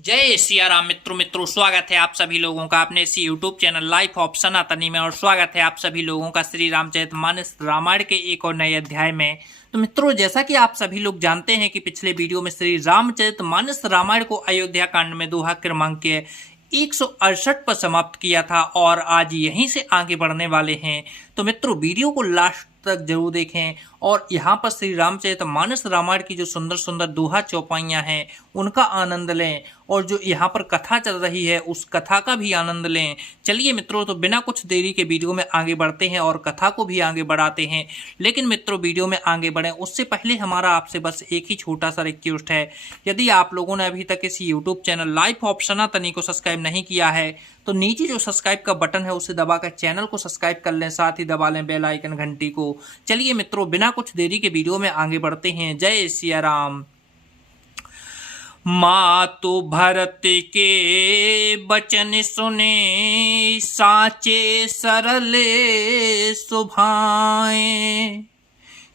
जय सिया राम। मित्रों स्वागत है आप सभी लोगों का अपने इसी यूट्यूब चैनल लाइफ ऑफ सनातनी में। और स्वागत है आप सभी लोगों का श्री रामचरितमानस रामायण के एक और नए अध्याय में। तो मित्रों, जैसा कि आप सभी लोग जानते हैं कि पिछले वीडियो में श्री रामचरितमानस रामायण को अयोध्या कांड में दोहा क्रमांक के 168 पर समाप्त किया था और आज यहीं से आगे बढ़ने वाले हैं। तो मित्रों, वीडियो को लास्ट तक जरूर देखें और यहाँ पर श्री रामचरितमानस रामायण की जो सुंदर सुंदर दोहा चौपाइयाँ हैं उनका आनंद लें और जो यहाँ पर कथा चल रही है उस कथा का भी आनंद लें। चलिए मित्रों, तो बिना कुछ देरी के वीडियो में आगे बढ़ते हैं और कथा को भी आगे बढ़ाते हैं। लेकिन मित्रों, वीडियो में आगे बढ़ें उससे पहले हमारा आपसे बस एक ही छोटा सा रिक्वेस्ट है। यदि आप लोगों ने अभी तक इस यूट्यूब चैनल लाइफ ऑफ सनातनी को सब्सक्राइब नहीं किया है तो नीचे जो सब्सक्राइब का बटन है उसे दबाकर चैनल को सब्सक्राइब कर लें, साथ ही दबा लें बेल आइकन घंटी को। चलिए मित्रों, बिना कुछ देरी के वीडियो में आगे बढ़ते हैं। जय सिया राम। मातु भरत के बचन सुने, साचे सरले सुभाए।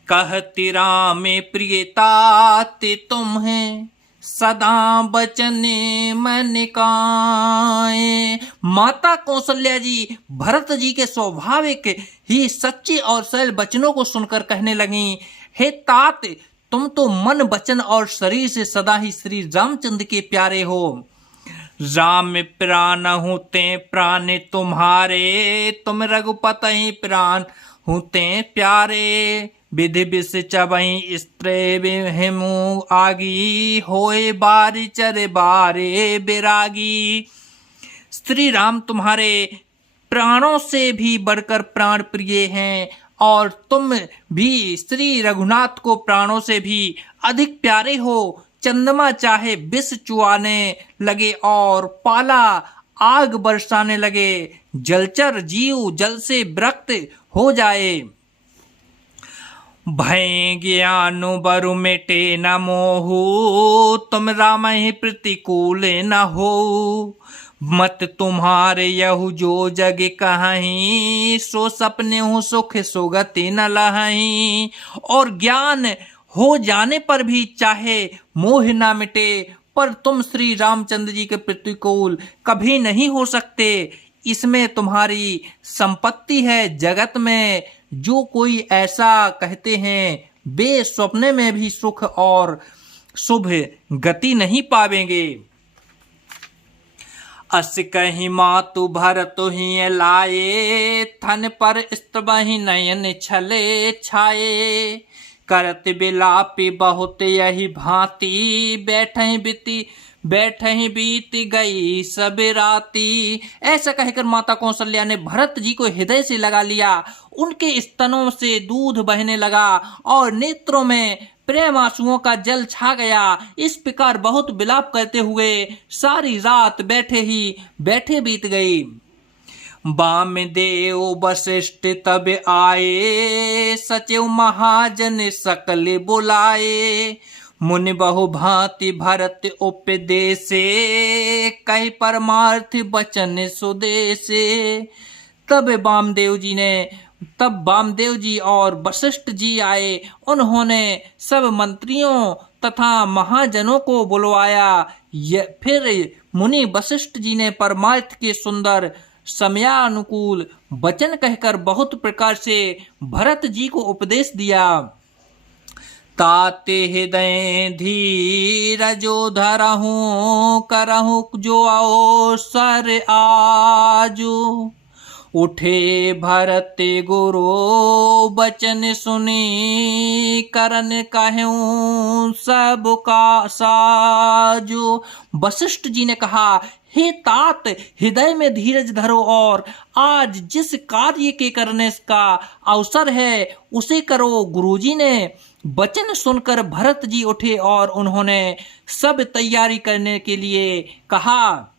कहति राम प्रियताते तुम्हें, सदा बचने मन काए। माता कौशल्या जी भरत जी के स्वाभाविक ही सच्चे और सरल वचनों को सुनकर कहने लगी, हे तात, तुम तो मन वचन और शरीर से सदा ही श्री रामचंद्र के प्यारे हो। राम प्राण होते प्राण तुम्हारे, तुम रघुपति प्राण होते प्यारे। विधि विष चबई स्त्रे हेमु आगी, होए बारी चरे बारे बिरागी। श्री राम तुम्हारे प्राणों से भी बढ़कर प्राण प्रिय हैं और तुम भी श्री रघुनाथ को प्राणों से भी अधिक प्यारे हो। चंद्रमा चाहे विष चुआने लगे और पाला आग बरसाने लगे, जलचर जीव जल से विरक्त हो जाए। भय ज्ञानु बरु मिटे न मोहु, तुम राम ही प्रतिकूल न हो। मत तुम्हारे यहु जो जग कहीं, सो सपने हो सुख सुगति न लहहीं। और ज्ञान हो जाने पर भी चाहे मोह न मिटे, पर तुम श्री रामचंद्र जी के प्रतिकूल कभी नहीं हो सकते। इसमें तुम्हारी संपत्ति है। जगत में जो कोई ऐसा कहते हैं वे स्वप्ने में भी सुख और शुभ गति नहीं पावेंगे। अस कहीं मातु भरत ही लाए, थन पर स्तबहि नयन छले छाए। करत बिलापी बहुत यही भांति, बैठ ही बीत गई सब राती। ऐसा कहकर माता कौशल्या ने भरत जी को हृदय से लगा लिया। उनके स्तनों से दूध बहने लगा और नेत्रों में प्रेम आंसुओं का जल छा गया। इस प्रकार बहुत विलाप करते हुए सारी रात बैठे बीत गई। वामदेव वशिष्ठ तब आए, सचिव महाजन सकल बुलाए। मुनि बहु भांति भरत उपदेशे, कई परमार्थ वचन सुदेशे। तब वामदेव जी और वशिष्ठ जी आए। उन्होंने सब मंत्रियों तथा महाजनों को बुलवाया। फिर मुनि वशिष्ठ जी ने परमार्थ के सुंदर समयानुकूल वचन कहकर बहुत प्रकार से भरत जी को उपदेश दिया। ताते हृदय धीरजो धरहु, करहु जो अवसर आजो। उठे भरत गुरु बचन सुनी, करन कहूँ सब का साजो। वशिष्ठ जी ने कहा, हे तात, हृदय में धीरज धरो और आज जिस कार्य के करने का अवसर है उसे करो। गुरुजी ने वचन सुनकर भरत जी उठे और उन्होंने सब तैयारी करने के लिए कहा।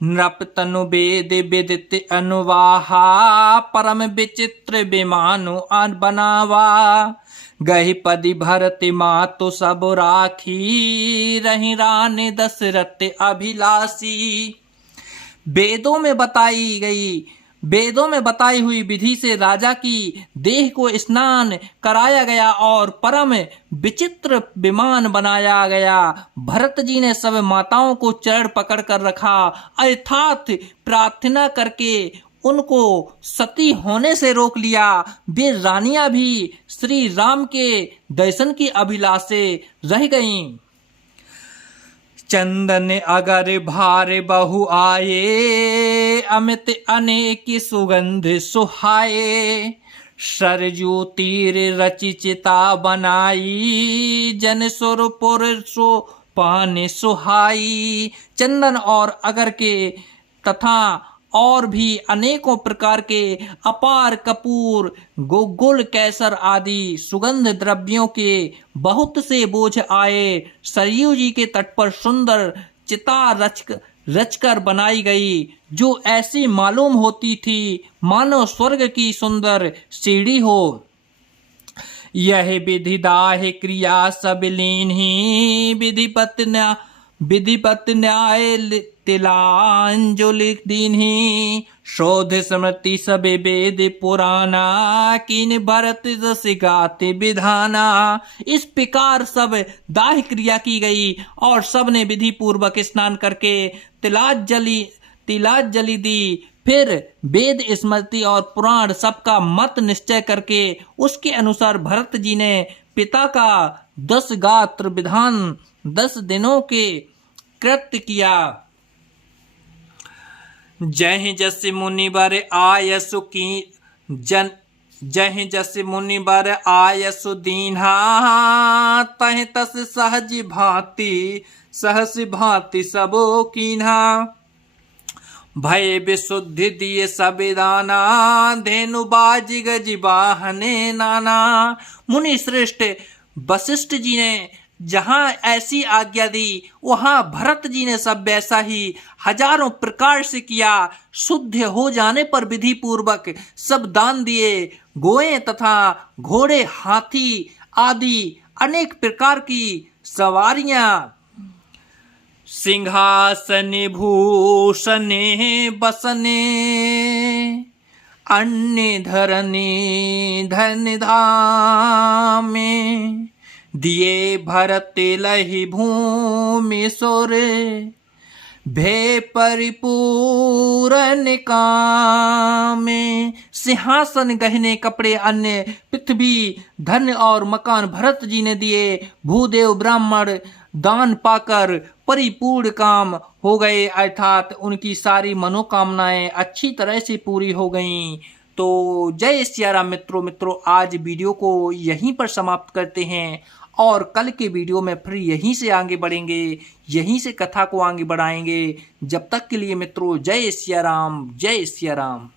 नृपतनु वेद विदित अनुवाहा, परम विचित्र विमानु बनावा। गही पदि भरत मातु सब राखी, रही रानी दशरथ अभिलाषी। वेदों में बताई गई वेदों में बताई हुई विधि से राजा की देह को स्नान कराया गया और परम विचित्र विमान बनाया गया। भरत जी ने सब माताओं को चरण पकड़ कर रखा, अर्थात प्रार्थना करके उनको सती होने से रोक लिया। वे रानियां भी श्री राम के दर्शन की अभिलाषे रह गईं। चंदन अगर भार बहु आए, अमित अनेक सुगंध सुहाए। सरजू तीर रचि चिता बनाई, जन सुरपुर सो पान सुहाई। चंदन और अगर के तथा और भी अनेकों प्रकार के अपार कपूर, गुल, केसर आदि सुगंध द्रव्यों के बहुत से बोझ आए। सरयू जी के तट पर सुंदर चिता रचकर बनाई गई, जो ऐसी मालूम होती थी मानो स्वर्ग की सुंदर सीढ़ी हो। यह विधि दाह क्रिया सब लीन्ही, विधिपत न्याय तिलांजलि दीन्ही। शोध स्मृति सब वेद पुराना, कीन भरत जस गाते विधाना। इस प्रकार सब दाह क्रिया की गई और सब ने विधि पूर्वक स्नान करके तिलांजलि दी। फिर वेद स्मृति और पुराण सबका मत निश्चय करके उसके अनुसार भरत जी ने पिता का 10 गात्र विधान 10 दिनों के कृत्य किया। जय जस मुनिवर आयसु की जय जस मुनिवर आयसु दीन्हा, तह तस सहस भांति सबो कीन्हा। भय विशुद्धि दिए सबिदाना, धेनु बाज गज बाहने नाना। मुनि श्रेष्ठ वशिष्ठ जी ने जहां ऐसी आज्ञा दी, वहां भरत जी ने सब वैसा ही हजारों प्रकार से किया। शुद्ध हो जाने पर विधि पूर्वक सब दान दिए। गोएं तथा घोड़े, हाथी आदि अनेक प्रकार की सवारियां, सिंहासन भूषणे बसने, अन्य धरने धन धामे। दिए भरत लहि भूमि सोर, भे परिपूरन कामे। सिंहासन, गहने, कपड़े, अन्य पृथ्वी, धन और मकान भरत जी ने दिए। भूदेव ब्राह्मण दान पाकर परिपूर्ण काम हो गए, अर्थात उनकी सारी मनोकामनाएं अच्छी तरह से पूरी हो गईं। तो जय सिया राम मित्रों, आज वीडियो को यहीं पर समाप्त करते हैं और कल के वीडियो में फिर यहीं से आगे बढ़ेंगे, यहीं से कथा को आगे बढ़ाएंगे। जब तक के लिए मित्रों, जय सिया राम, जय सिया राम।